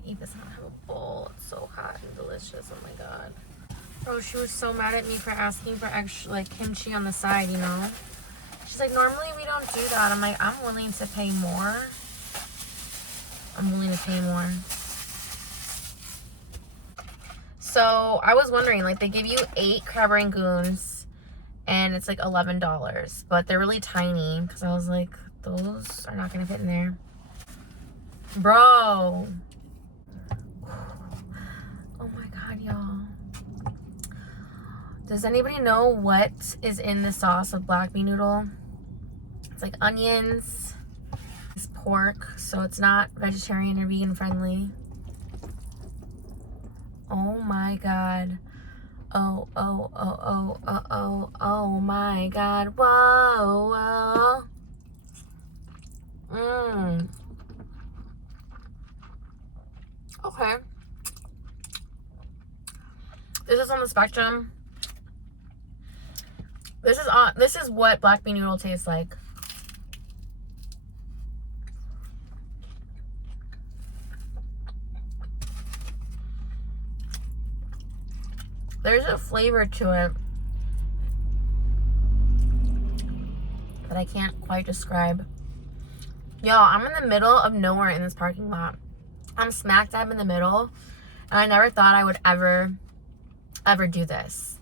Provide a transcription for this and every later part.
want to eat this. I don't have a bowl. It's so hot and delicious. Oh my god. Bro, she was so mad at me for asking for extra, like, kimchi on the side, you know? She's like, normally we don't do that. I'm like, I'm willing to pay more. I'm willing to pay more. So, I was wondering, like, they give you 8 crab rangoons, and it's like $11. But they're really tiny, because I was like, those are not going to fit in there. Bro. Oh my god, y'all. Does anybody know what is in the sauce of black bean noodle? It's like onions. It's pork, so it's not vegetarian or vegan friendly. Oh my god. Oh my god. Whoa. Okay. This is on the spectrum. This is what black bean noodle tastes like. There's a flavor to it that I can't quite describe. Y'all, I'm in the middle of nowhere in this parking lot. I'm smack dab in the middle, and I never thought I would ever do this.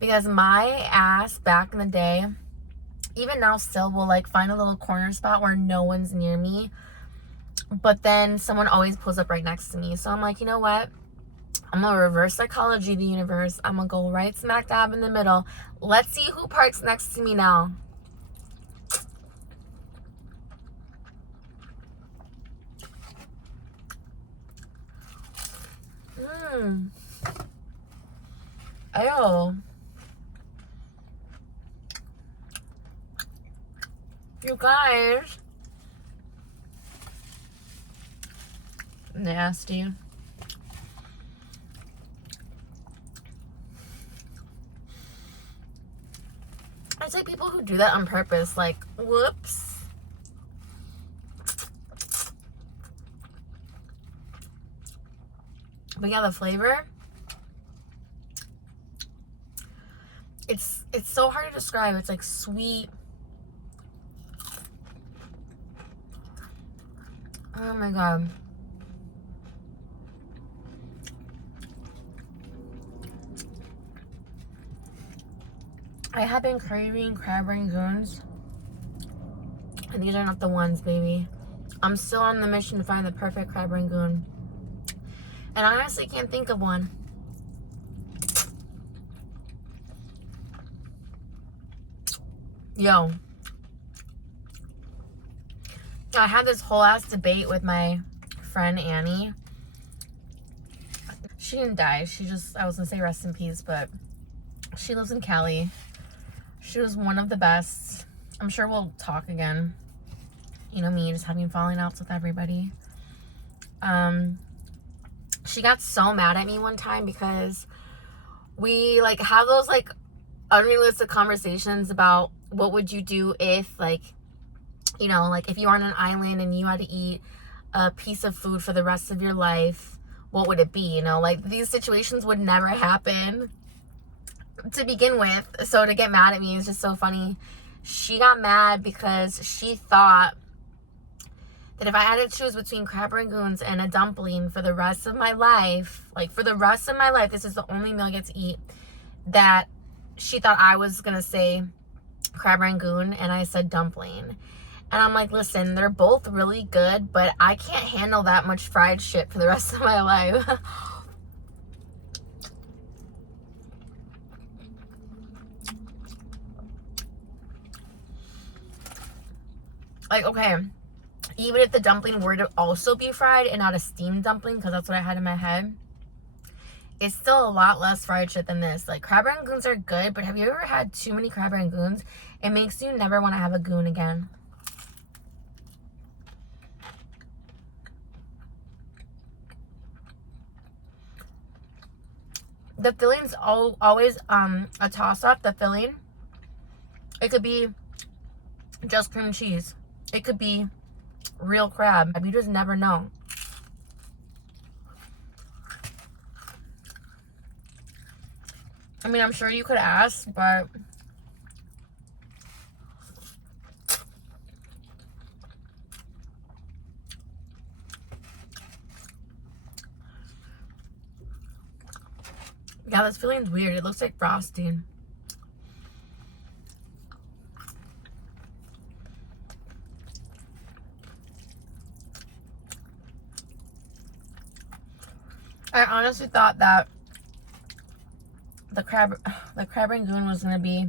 Because my ass back in the day, even now still, will like find a little corner spot where no one's near me. But then someone always pulls up right next to me. So I'm like, you know what? I'm going to reverse psychology of the universe. I'm going to go right smack dab in the middle. Let's see who parks next to me now. Ew. You guys. Nasty. It's like people who do that on purpose, like, whoops. But yeah, the flavor, it's so hard to describe. It's like sweet. Oh my god. I have been craving crab rangoons, and these are not the ones, baby. I'm still on the mission to find the perfect crab rangoon, and I honestly can't think of one. Yo, I had this whole ass debate with my friend Annie. She didn't die. I was gonna say rest in peace, but she lives in Cali. She was one of the best. I'm sure we'll talk again. You know me, just having falling outs with everybody. She got so mad at me one time because we like have those like unrealistic conversations about what would you do if, like, you know, like if you were on an island and you had to eat a piece of food for the rest of your life, what would it be? You know, like these situations would never happen to begin with. So to get mad at me is just so funny. She got mad because she thought that if I had to choose between crab rangoons and a dumpling for the rest of my life, like for the rest of my life, this is the only meal I get to eat, that she thought I was gonna say crab rangoon and I said dumpling. And I'm like, listen, they're both really good, but I can't handle that much fried shit for the rest of my life. Like, okay, even if the dumpling were to also be fried and not a steamed dumpling, because that's what I had in my head, it's still a lot less fried shit than this. Like, crab rangoons are good, but have you ever had too many crab rangoons? It makes you never want to have a goon again. The filling's always a toss-up, the filling. It could be just cream cheese. It could be real crab. You just never know. I mean, I'm sure you could ask, but yeah, this filling's weird. It looks like frosting. I honestly thought that the crab rangoon was gonna be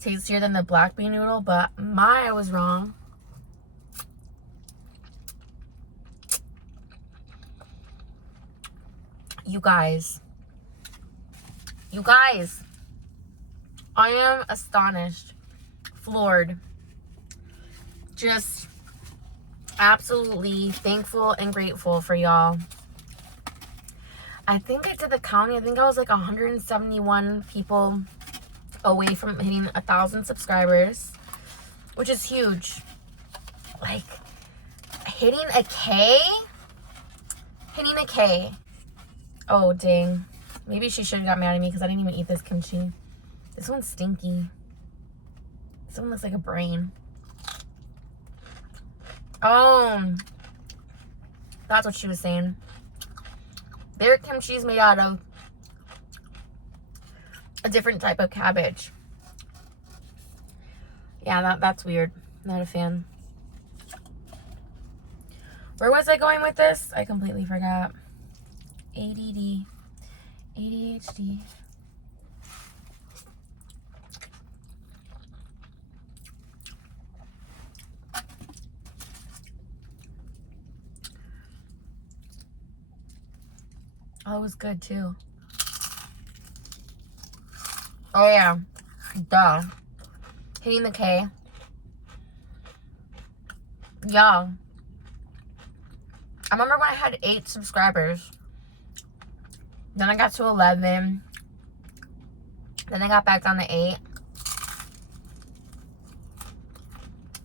tastier than the black bean noodle, but I was wrong. You guys, I am astonished, floored, just absolutely thankful and grateful for y'all. I think I did the counting. I think I was like 171 people away from hitting 1,000 subscribers, which is huge. Like, hitting a K? Hitting a K. Oh, dang. Maybe she should have got mad at me because I didn't even eat this kimchi. This one's stinky. This one looks like a brain. Oh. That's what she was saying. Their kimchi is made out of a different type of cabbage. Yeah, that's weird. Not a fan. Where was I going with this? I completely forgot. ADD. ADHD. Oh, it was good too. Oh yeah, duh. Hitting the K. Yeah. I remember when I had 8 subscribers. Then I got to 11. Then I got back down to 8.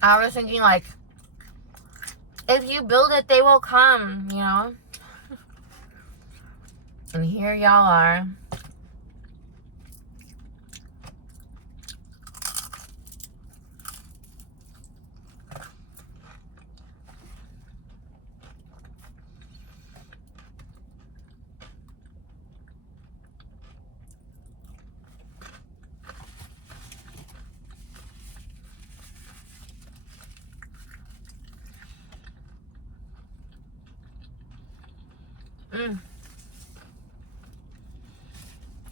I was thinking like, if you build it, they will come, you know? And here y'all are.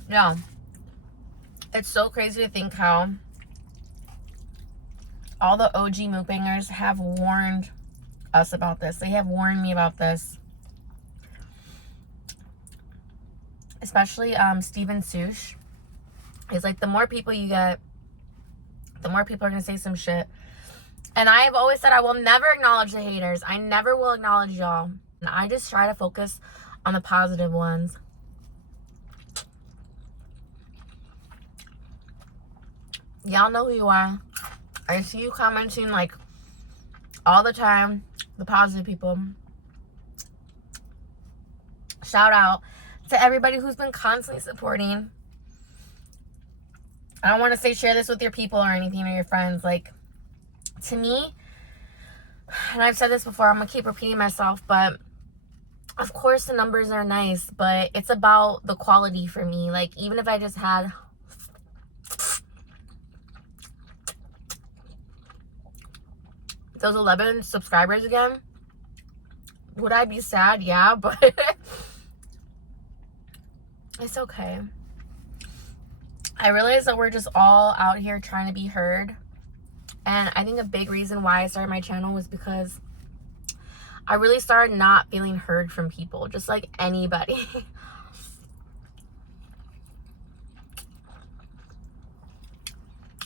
Yeah. It's so crazy to think how all the OG mukbangers have warned us about this. They have warned me about this. Especially Steven Sush. He's like, the more people you get, the more people are going to say some shit. And I have always said I will never acknowledge the haters. I never will acknowledge y'all. And I just try to focus on the positive ones. Y'all know who you are. I see you commenting like all the time. The positive people. Shout out to everybody who's been constantly supporting. I don't want to say share this with your people or anything or your friends. Like, to me, and I've said this before, I'm going to keep repeating myself, but of course the numbers are nice, but it's about the quality for me. Like, even if I just had those 11 subscribers again, would I be sad? Yeah, but it's okay. I realize that we're just all out here trying to be heard. And I think a big reason why I started my channel was because I really started not feeling heard from people, just like anybody.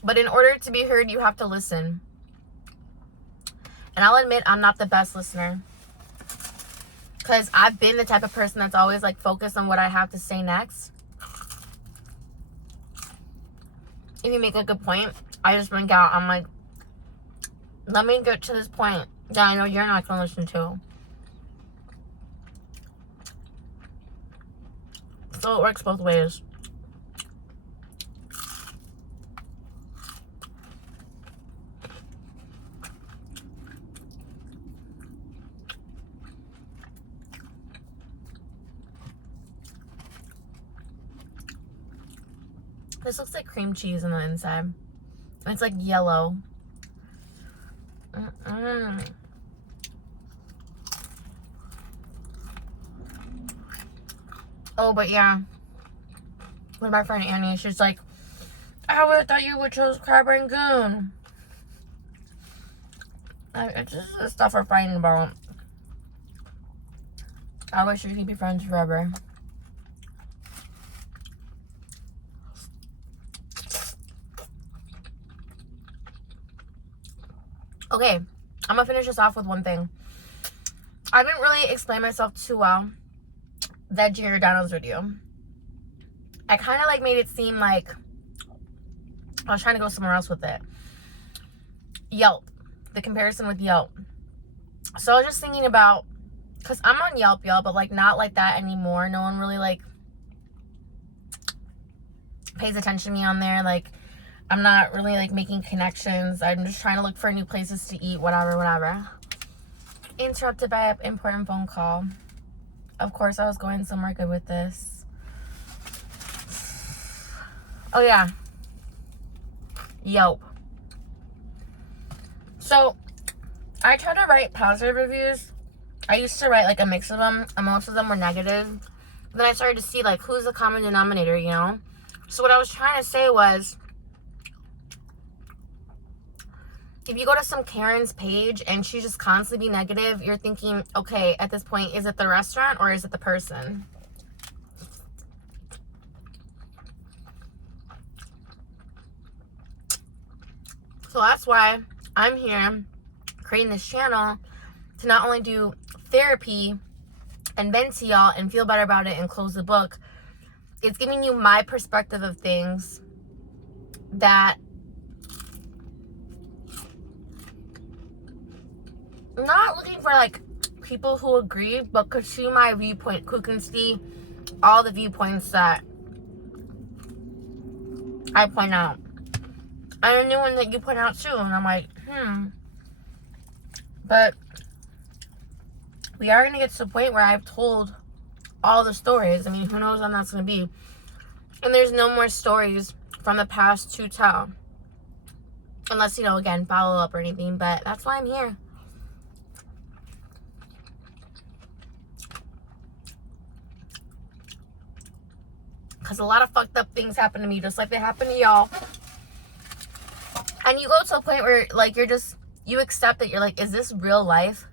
But in order to be heard, you have to listen. And I'll admit I'm not the best listener. Because I've been the type of person that's always like focused on what I have to say next. If you make a good point, I just blink out. I'm like, let me get to this point that I know you're not going to listen to. So it works both ways. This looks like cream cheese on the inside. It's like yellow. Oh, but yeah. With my friend Annie, she's like, I would have thought you would choose crab Rangoon. It's just the stuff we're fighting about. I wish we could be friends forever. Okay, I'm gonna finish this off with one thing. I didn't really explain myself too well that Giordano's video. I kind of like made it seem like I was trying to go somewhere else with it. Yelp, the comparison with Yelp. So I was just thinking about, because I'm on Yelp, y'all, but like not like that anymore. No one really like pays attention to me on there. Like I'm not really like making connections. I'm just trying to look for new places to eat, whatever. Interrupted by an important phone call. Of course, I was going somewhere good with this. Oh yeah, Yelp. So I try to write positive reviews. I used to write like a mix of them, and most of them were negative. Then I started to see like who's the common denominator, you know? So what I was trying to say was, if you go to some Karen's page and she's just constantly being negative, you're thinking, okay, at this point, is it the restaurant or is it the person? So that's why I'm here creating this channel to not only do therapy and vent to y'all and feel better about it and close the book. It's giving you my perspective of things that I'm not looking for like people who agree, but could see my viewpoint, who can see all the viewpoints that I point out. And a new one that you point out too. And I'm like, But we are going to get to the point where I've told all the stories. I mean, who knows when that's going to be. And there's no more stories from the past to tell. Unless, you know, again, follow up or anything. But that's why I'm here. Because a lot of fucked up things happen to me, just like they happen to y'all. And you go to a point where, like, you accept that. You're like, is this real life?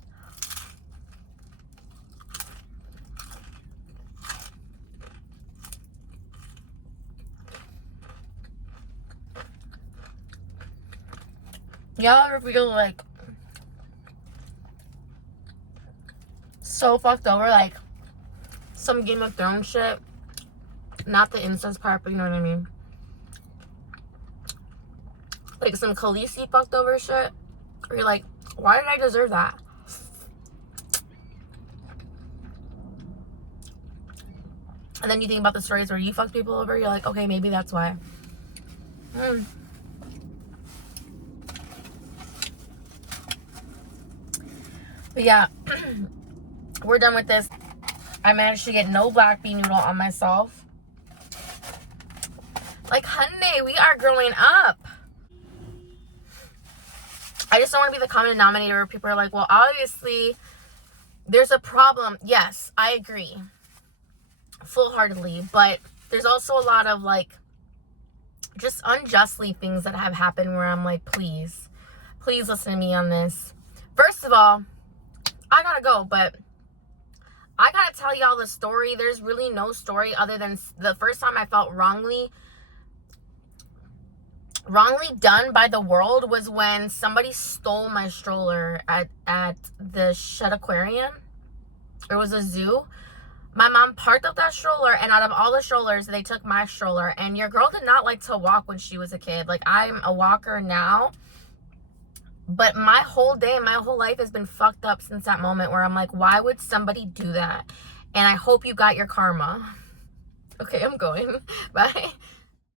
Y'all ever feel like so fucked over, like some Game of Thrones shit? Not the incest part, but you know what I mean. Like some Khaleesi fucked over shit. Where you're like, why did I deserve that? And then you think about the stories where you fucked people over. You're like, okay, maybe that's why. But yeah, we're done with this. I managed to get no black bean noodle on myself. Like, honey, we are growing up. I just don't want to be the common denominator where people are like, well, obviously, there's a problem. Yes, I agree. Full-heartedly. But there's also a lot of, like, just unjustly things that have happened where I'm like, please listen to me on this. First of all, I gotta go, but I gotta tell y'all the story. There's really no story other than the first time I felt wrongly done by the world was when somebody stole my stroller at the Shed Aquarium. It was a zoo. My mom parked up that stroller, and out of all the strollers, they took my stroller. And your girl did not like to walk when she was a kid. Like, I'm a walker now. But my whole day, my whole life has been fucked up since that moment where I'm like, why would somebody do that? And I hope you got your karma. Okay, I'm going. Bye.